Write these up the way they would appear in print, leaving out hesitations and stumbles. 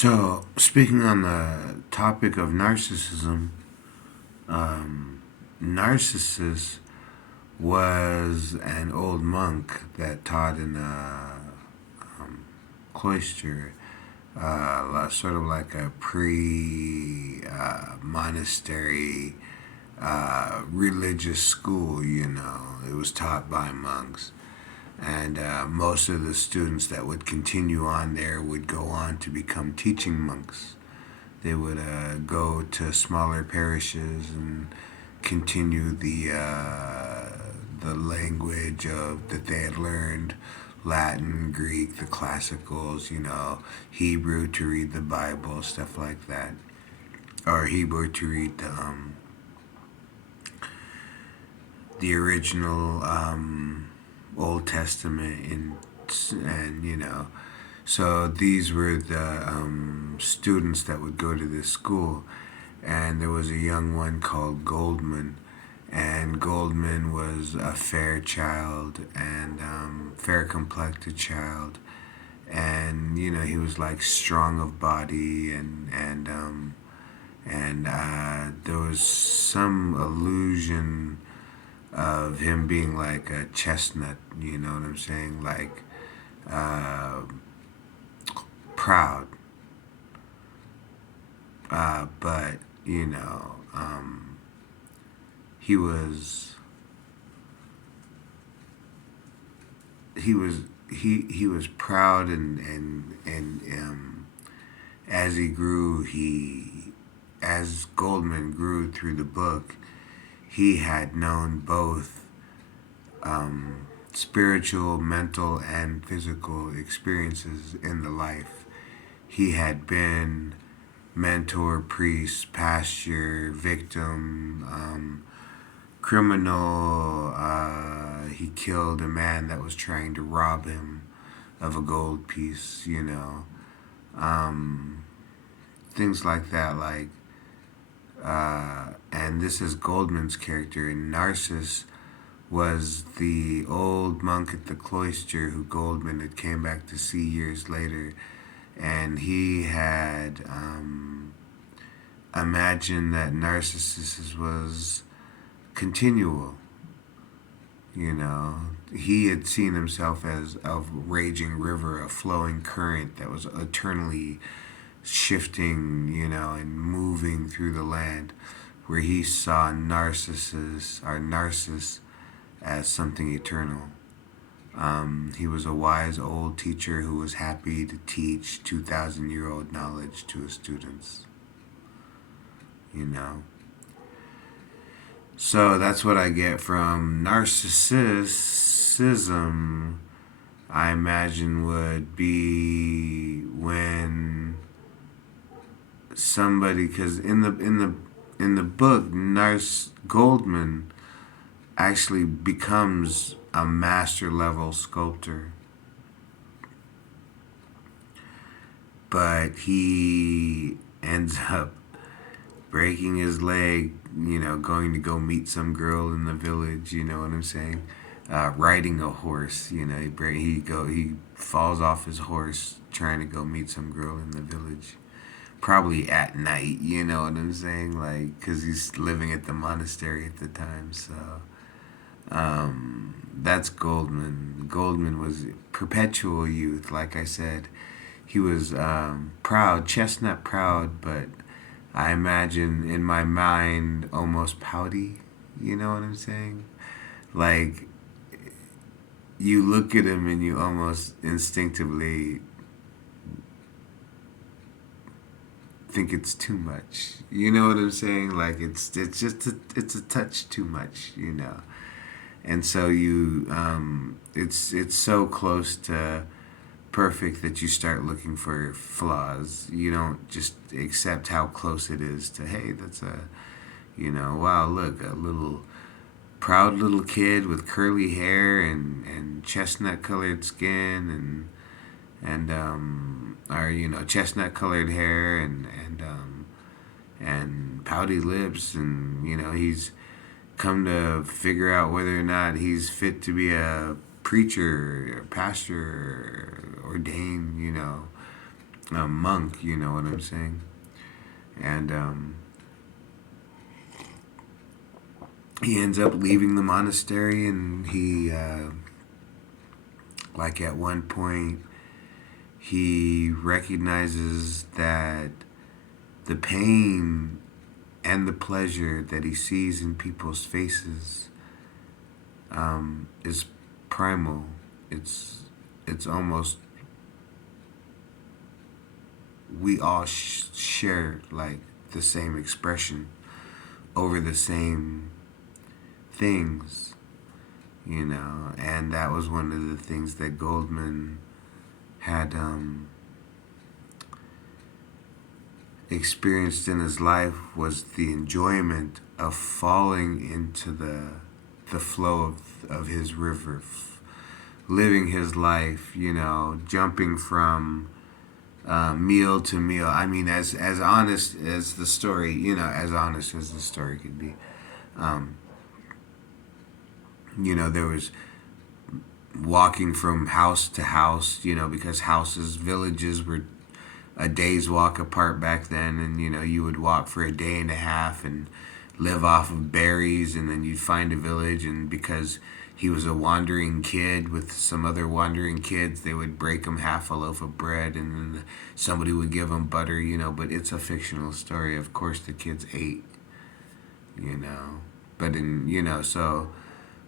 So, speaking on the topic of narcissism, Narcissus was an old monk that taught in a cloister, sort of like a pre monastery religious school, It was taught by monks. And most of the students that would continue on there would go on to become teaching monks. They would go to smaller parishes and continue the language of that they had learned, Latin, Greek, the classicals, Hebrew to read the Bible, stuff like that, or Hebrew to read the original Old Testament, and so these were the students that would go to this school, and there was a young one called Goldman, and Goldman was a fair child and fair complected child, and he was like strong of body, and there was some illusion of him being like a chestnut, you know what I'm saying? Like, uh, proud. But, he was, he was proud, and as he grew, as Goldman grew through the book, he had known both spiritual, mental, and physical experiences in the life. He had been mentor, priest, pastor, victim, criminal. He killed a man that was trying to rob him of a gold piece. Um, Things like that, and this is Goldman's character, and Narcissus was the old monk at the cloister who Goldman had came back to see years later, and he had imagined that Narcissus was continual. He had seen himself as a raging river, a flowing current that was eternally shifting, and moving through the land, where he saw Narcissus as something eternal. He was a wise old teacher who was happy to teach 2,000-year-old knowledge to his students. You know. So that's what I get from narcissism. I imagine would be when somebody, because in the book, Goldman actually becomes a master level sculptor, but he ends up breaking his leg, going to go meet some girl in the village, you know what I'm saying? Riding a horse, he falls off his horse trying to go meet some girl in the village, probably at night, you know what I'm saying? Like, because he's living at the monastery at the time, so that's Goldman. Goldman was perpetual youth, like I said. He was proud, chestnut proud, but I imagine in my mind almost pouty. You know what I'm saying? Like, you look at him and you almost instinctively think it's too much. You know what I'm saying? Like, it's just it's a touch too much. And so it's so close to perfect that you start looking for flaws. You don't just accept how close it is to, hey, that's wow, look, a little proud little kid with curly hair and chestnut colored skin and chestnut colored hair and pouty lips, and he's come to figure out whether or not he's fit to be a preacher or pastor or ordained, a monk, you know what I'm saying? And he ends up leaving the monastery, and he, like at one point, he recognizes that the pain and the pleasure that he sees in people's faces is primal. It's almost, we all share like the same expression over the same things, you know. And that was one of the things that Goldman had experienced in his life, was the enjoyment of falling into the flow of his river, living his life, you know, jumping from meal to meal. I mean, as honest as the story, you know, as honest as the story could be. Um, you know, there was walking from house to house, you know, because villages were a day's walk apart back then, and you know, you would walk for a day and a half and live off of berries, and then you'd find a village, and because he was a wandering kid with some other wandering kids, they would break him half a loaf of bread, and then somebody would give him butter, you know. But it's a fictional story. Of course, the kids ate, you know. But in, you know, so,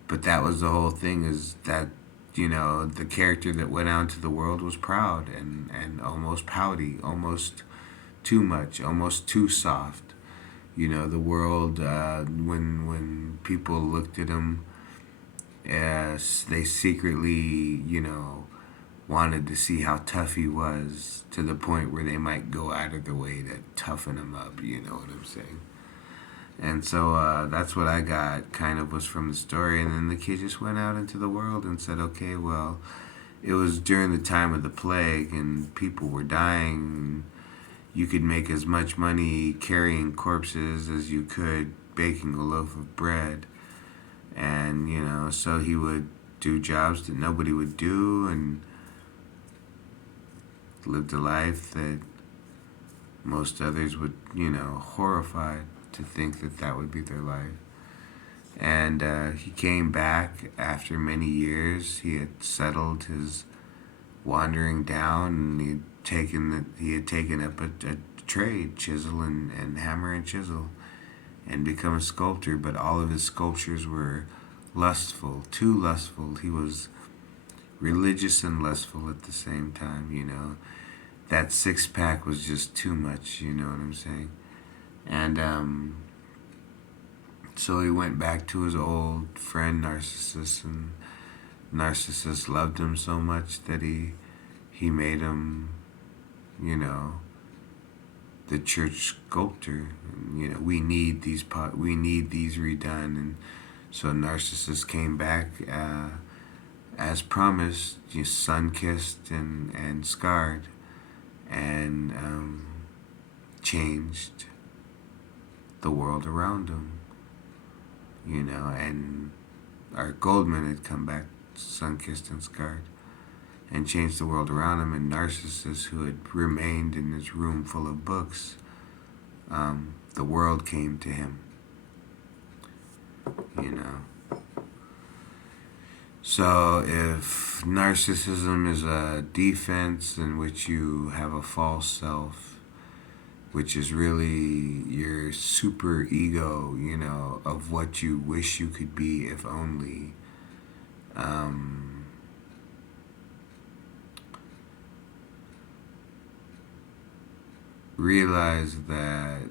but that was the whole thing, is that, you know, the character that went out into the world was proud and almost pouty, almost too much, almost too soft. You know, the world, when people looked at him, as they secretly, you know, wanted to see how tough he was, to the point where they might go out of their way to toughen him up, you know what I'm saying? And so that's what I got, kind of, was from the story. And then the kid just went out into the world and said, okay, well, it was during the time of the plague and people were dying. You could make as much money carrying corpses as you could baking a loaf of bread. And, you know, so he would do jobs that nobody would do, and lived a life that most others would, you know, horrified to think that that would be their life. And he came back after many years. He had settled his wandering down, and he had taken up a trade, chisel and hammer and chisel, and become a sculptor. But all of his sculptures were lustful, too lustful. He was religious and lustful at the same time, you know. That six pack was just too much, you know what I'm saying? And so he went back to his old friend Narcissus, and Narcissus loved him so much that he made him, you know, the church sculptor. And, you know, we need these redone. And so Narcissus came back as promised, sun kissed and scarred, and changed the world around him, you know. And our Goldman had come back sun kissed and scarred, and changed the world around him. And Narcissus, who had remained in his room full of books, the world came to him, you know. So if narcissism is a defense in which you have a false self, which is really your super ego, you know, of what you wish you could be if only, realize that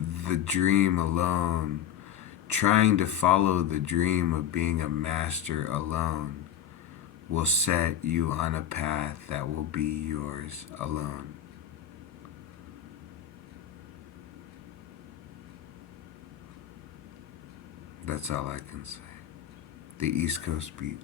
the dream alone, trying to follow the dream of being a master alone, will set you on a path that will be yours alone. That's all I can say. The East Coast Beat.